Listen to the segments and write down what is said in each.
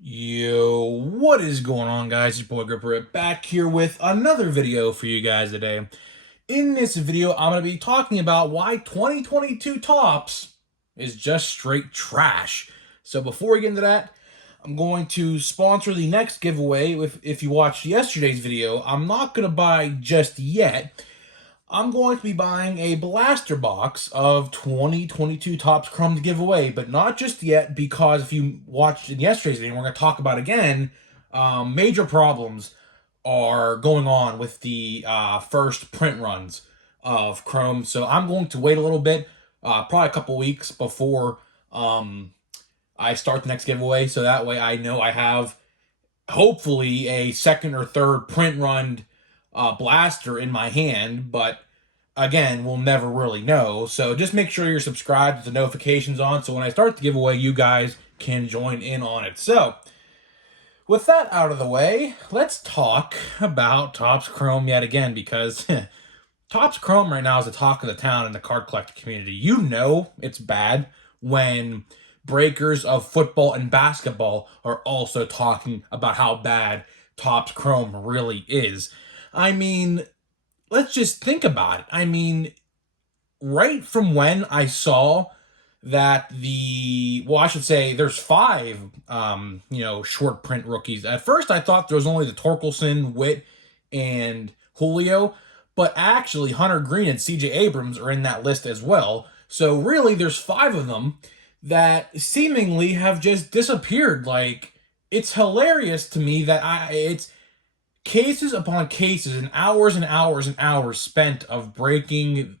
Yo, what is going on, guys? Your boy Gripper back here with another video for you guys today. In this video, I'm going to be talking about why 2022 Topps is just straight trash. So before we get into that, I'm going to sponsor the next giveaway. If you watched yesterday's video, I'm not going to buy just yet. I'm going to be buying a blaster box of 2022 Topps Chrome to give away, but not just yet, because if you watched in yesterday's video, we're going to talk about again, major problems are going on with the first print runs of Chrome. So I'm going to wait a little bit, probably a couple weeks before I start the next giveaway, so that way I know I have hopefully a second or third print run blaster in my hand, but again, we'll never really know. So just make sure you're subscribed with the notifications on, so when I start the giveaway, you guys can join in on it. So with that out of the way, let's talk about Topps Chrome yet again, because Topps Chrome right now is the talk of the town in the card collecting community. You know it's bad when breakers of football and basketball are also talking about how bad Topps Chrome really is. I mean, let's just think about it. I mean, right from when I saw that I should say there's five, short print rookies. At first, I thought there was only the Torkelson, Witt, and Julio, but actually Hunter Green and C.J. Abrams are in that list as well. So really, there's five of them that seemingly have just disappeared. Like, it's hilarious to me that it's cases upon cases and hours and hours and hours spent of breaking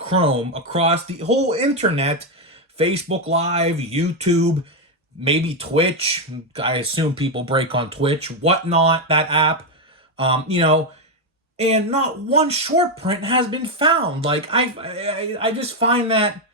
Chrome across the whole internet, Facebook Live, YouTube, maybe Twitch. I assume people break on Twitch, whatnot, that app. And not one short print has been found. Like I just find that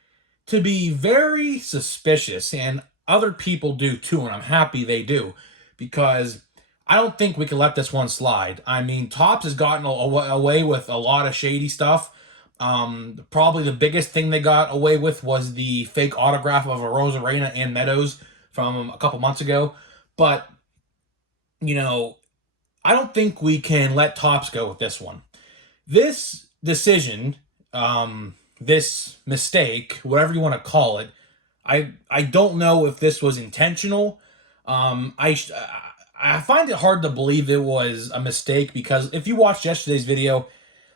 to be very suspicious, and other people do too, and I'm happy they do, because I don't think we can let this one slide. I mean, Topps has gotten away with a lot of shady stuff. Probably the biggest thing they got away with was the fake autograph of a Rosarena and Meadows from a couple months ago. But, I don't think we can let Topps go with this one. This decision, this mistake, whatever you want to call it, I don't know if this was intentional. I find it hard to believe it was a mistake, because if you watched yesterday's video,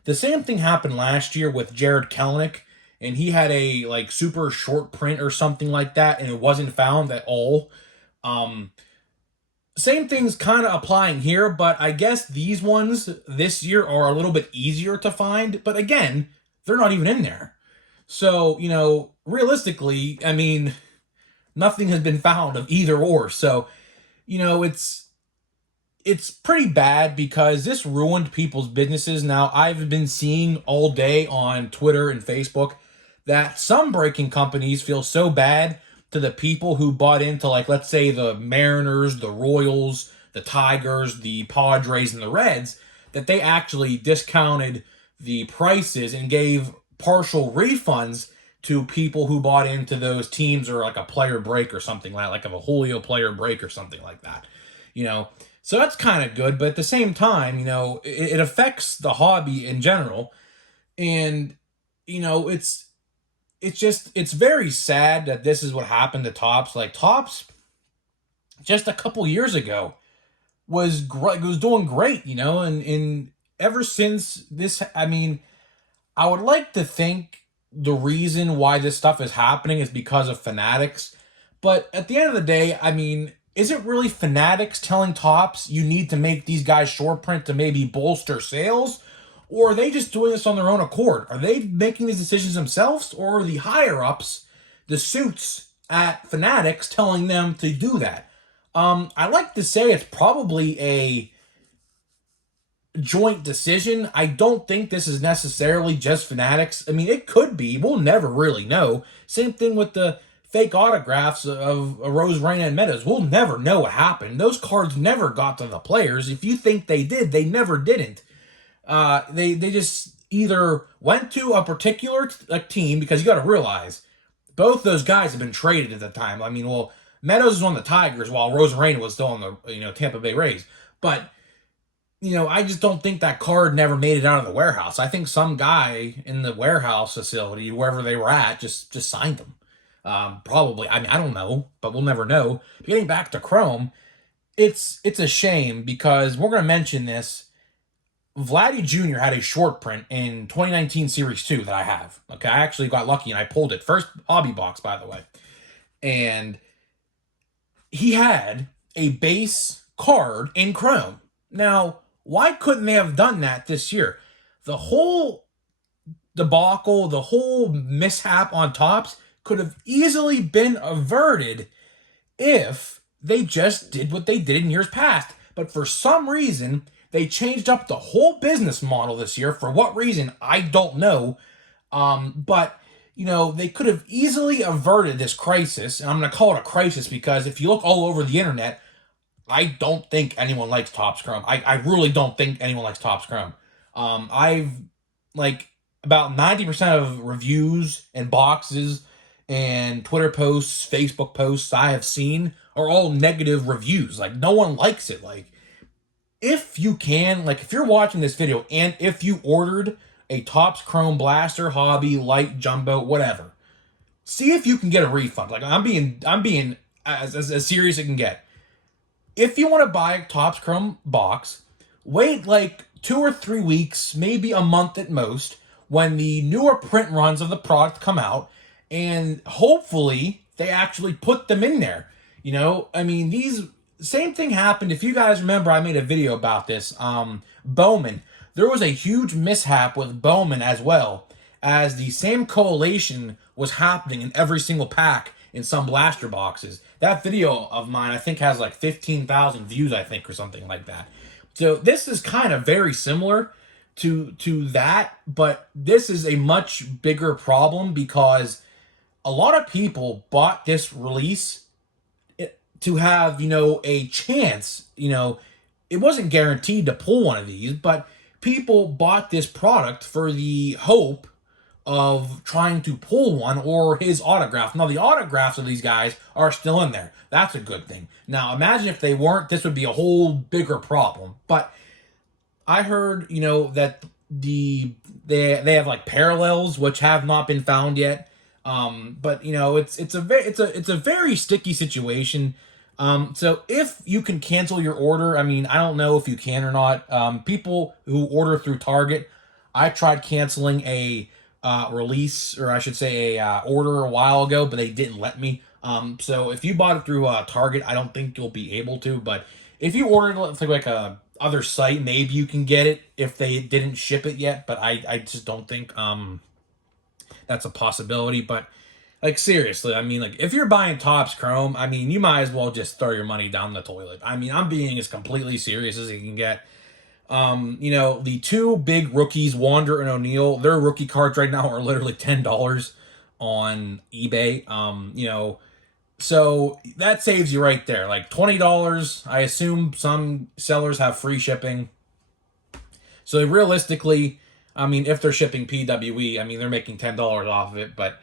the same thing happened last year with Jared Kelenic, and he had a super short print or something like that, and it wasn't found at all. Same thing's kind of applying here, but I guess these ones this year are a little bit easier to find. But again, they're not even in there. So, realistically, I mean, nothing has been found of either or. So, it's pretty bad, because this ruined people's businesses. Now, I've been seeing all day on Twitter and Facebook that some breaking companies feel so bad to the people who bought into, let's say, the Mariners, the Royals, the Tigers, the Padres, and the Reds, that they actually discounted the prices and gave partial refunds to people who bought into those teams, or like a player break or something like a Julio player break or something like that. So that's kind of good, but at the same time, it affects the hobby in general. And, it's very sad that this is what happened to Topps. Like, Topps, just a couple years ago, was doing great, and ever since this, I mean, I would like to think the reason why this stuff is happening is because of Fanatics. But at the end of the day, I mean, is it really Fanatics telling Topps you need to make these guys short print to maybe bolster sales? Or are they just doing this on their own accord? Are they making these decisions themselves? Or are the higher-ups, the suits at Fanatics, telling them to do that? I like to say it's probably a joint decision. I don't think this is necessarily just Fanatics. I mean, it could be. We'll never really know. Same thing with the fake autographs of Rosarena and Meadows. We'll never know what happened. Those cards never got to the players. If you think they did, they never didn't. They just either went to a particular team, because you got to realize both those guys have been traded at the time. I mean, well, Meadows was on the Tigers while Rosarena was still on the Tampa Bay Rays. But I just don't think that card never made it out of the warehouse. I think some guy in the warehouse facility, wherever they were at, just signed them. Probably. I mean, I don't know, but we'll never know. But getting back to Chrome, it's a shame because we're going to mention this. Vladdy Jr. had a short print in 2019 Series 2 that I have. Okay, I actually got lucky and I pulled it. First hobby box, by the way. And he had a base card in Chrome. Now, why couldn't they have done that this year? The whole debacle, the whole mishap on Topps could have easily been averted if they just did what they did in years past. But for some reason, they changed up the whole business model this year. For what reason, I don't know. But they could have easily averted this crisis. And I'm going to call it a crisis because if you look all over the internet, I don't think anyone likes Topps Chrome. I really don't think anyone likes Topps Chrome. I've, about 90% of reviews and boxes and Twitter posts, Facebook posts I have seen are all negative reviews. No one likes it. If you can, if you're watching this video and if you ordered a Topps Chrome Blaster, Hobby, Light, Jumbo, whatever, see if you can get a refund. I'm being as serious as it can get. If you want to buy a Topps Chrome box, wait 2 or 3 weeks, maybe a month at most, when the newer print runs of the product come out, and hopefully they actually put them in there. These same thing happened. If you guys remember, I made a video about this. Bowman. There was a huge mishap with Bowman as well, as the same collation was happening in every single pack in some blaster boxes. That video of mine, I think, has 15,000 views, I think, or something like that. So this is kind of very similar to that, but this is a much bigger problem because a lot of people bought this release to have, a chance. It wasn't guaranteed to pull one of these, but people bought this product for the hope of trying to pull one or his autograph. Now, the autographs of these guys are still in there. That's a good thing. Now, imagine if they weren't, this would be a whole bigger problem. But I heard, that they have parallels which have not been found yet. But it's a very sticky situation. So if you can cancel your order, I don't know if you can or not. People who order through Target, I tried canceling a release, or I should say a order a while ago, but they didn't let me. So if you bought it through Target, I don't think you'll be able to. But if you ordered it through a other site, maybe you can get it if they didn't ship it yet. But I just don't think that's a possibility. But seriously, if you're buying Topps Chrome, you might as well just throw your money down the toilet. I'm being as completely serious as you can get. The two big rookies, Wander and Oneil, their rookie cards right now are literally $10 on eBay. So that saves you right there. $20. I assume some sellers have free shipping. So realistically, if they're shipping PWE, they're making $10 off of it. But,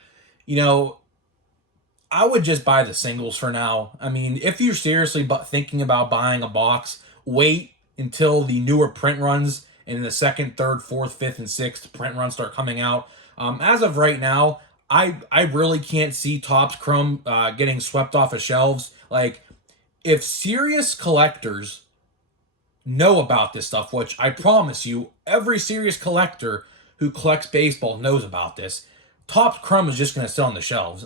I would just buy the singles for now. If you're seriously thinking about buying a box, wait until the newer print runs and the second, third, fourth, fifth, and sixth print runs start coming out. As of right now, I really can't see Topps Chrome getting swept off of shelves. If serious collectors know about this stuff, which I promise you, every serious collector who collects baseball knows about this, Topps Chrome is just going to sell on the shelves.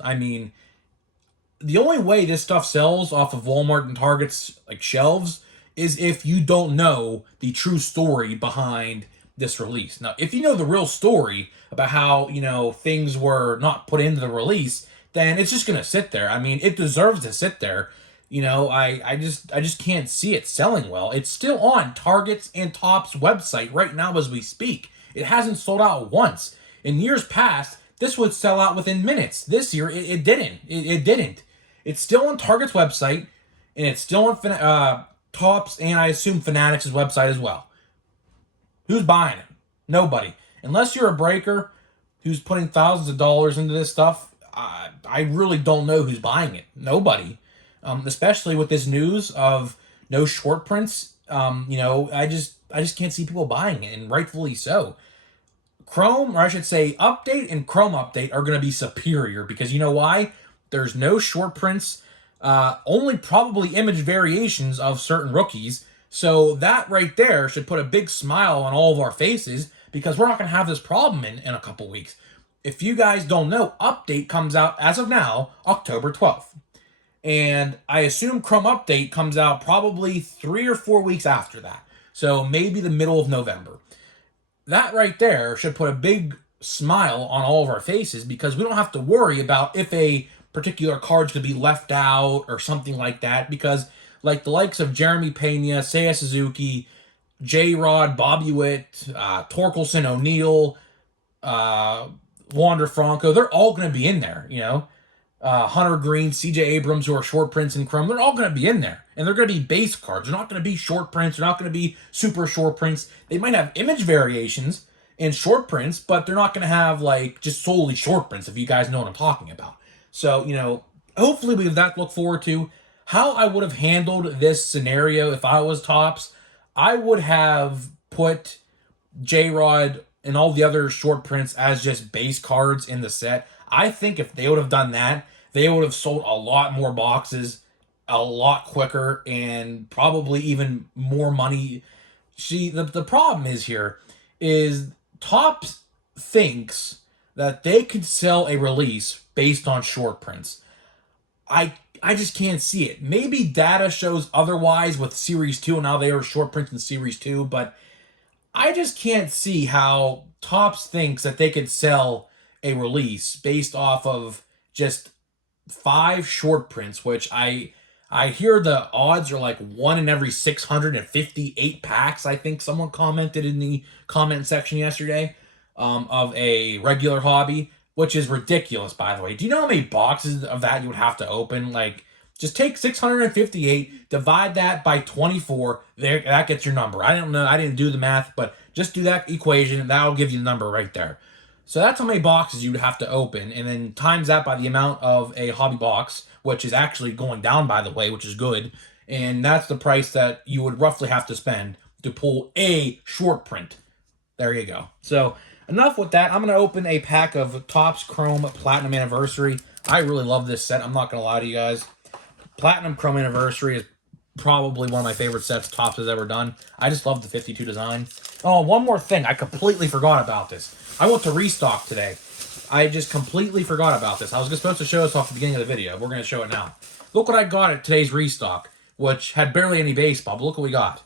The only way this stuff sells off of Walmart and Target's shelves is if you don't know the true story behind this release. Now, if you know the real story about how, things were not put into the release, then it's just going to sit there. It deserves to sit there. I just can't see it selling well. It's still on Target's and Topps website right now as we speak. It hasn't sold out once. In years past, this would sell out within minutes. This year, it didn't. It didn't. It's still on Target's website, and it's still on Topps, and I assume Fanatics' website as well. Who's buying it? Nobody. Unless you're a breaker who's putting thousands of dollars into this stuff, I really don't know who's buying it. Nobody. especially with this news of no short prints. I just can't see people buying it, and rightfully so. Chrome, or I should say, Update and Chrome Update are going to be superior because you know why? There's no short prints, only probably image variations of certain rookies. So that right there should put a big smile on all of our faces because we're not going to have this problem in a couple weeks. If you guys don't know, Update comes out as of now, October 12th. And I assume Chrome Update comes out probably 3 or 4 weeks after that. So maybe the middle of November. That right there should put a big smile on all of our faces because we don't have to worry about if a particular card's going to be left out or something like that. Because, like the likes of Jeremy Pena, Seiya Suzuki, J Rod, Bobby Witt, Torkelson, Oneil, Wander Franco, they're all going to be in there, you know. Hunter Green, CJ Abrams, who are short prints in Chrome, they're all going to be in there. And they're going to be base cards. They're not going to be short prints. They're not going to be super short prints. They might have image variations in short prints, but they're not going to have, like, just solely short prints, if you guys know what I'm talking about. So, hopefully we have that to look forward to. How I would have handled this scenario if I was Topps, I would have put J-Rod and all the other short prints as just base cards in the set. I think if they would have done that, they would have sold a lot more boxes a lot quicker and probably even more money. See, the problem is here is Topps thinks that they could sell a release based on short prints. I just can't see it. Maybe data shows otherwise with Series 2 and now they are short prints in Series 2, but I just can't see how Topps thinks that they could sell a release based off of just 5 short prints, which I hear the odds are like 1 in every 658 packs. I think someone commented in the comment section yesterday of a regular hobby, which is ridiculous, by the way. Do you know how many boxes of that you would have to open? Like, just take 658, divide that by 24. There, that gets your number. I don't know. I didn't do the math, but just do that equation, and that'll give you the number right there. So that's how many boxes you would have to open, and then times that by the amount of a hobby box, which is actually going down, by the way, which is good. And that's the price that you would roughly have to spend to pull a short print. There you go. So enough with that. I'm going to open a pack of Topps Chrome Platinum Anniversary. I really love this set. I'm not going to lie to you guys. Platinum Chrome Anniversary is probably one of my favorite sets Topps has ever done. I just love the 52 design. Oh, one more thing. I completely forgot about this. I went to restock today. I just completely forgot about this. I was supposed to show this off at the beginning of the video. We're going to show it now. Look what I got at today's restock, which had barely any baseball, but look what we got.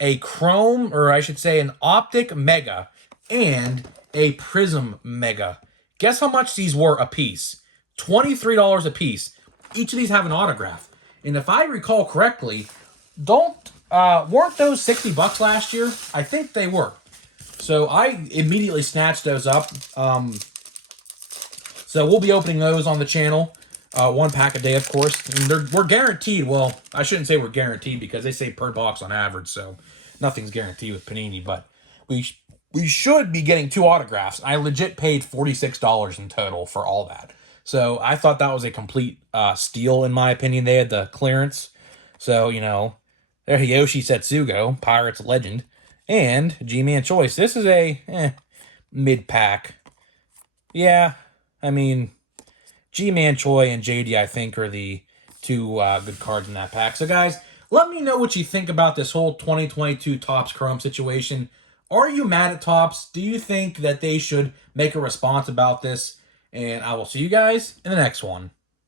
A Chrome, or I should say an Optic Mega, and a Prism Mega. Guess how much these were a piece? $23 a piece. Each of these have an autograph. And if I recall correctly, weren't those $60 last year? I think they were. So I immediately snatched those up. So we'll be opening those on the channel. 1 pack a day, of course. And we're guaranteed. Well, I shouldn't say we're guaranteed because they say per box on average. So nothing's guaranteed with Panini. But we should be getting 2 autographs. I legit paid $46 in total for all that. So I thought that was a complete steal, in my opinion. They had the clearance. So, there's Yoshi Setsugo, Pirates legend, and G-Man Choice. This is a mid-pack. Yeah, I mean, G-Man Choi and JD, I think, are the 2 good cards in that pack. So, guys, let me know what you think about this whole 2022 Topps Chrome situation. Are you mad at Topps? Do you think that they should make a response about this? And I will see you guys in the next one.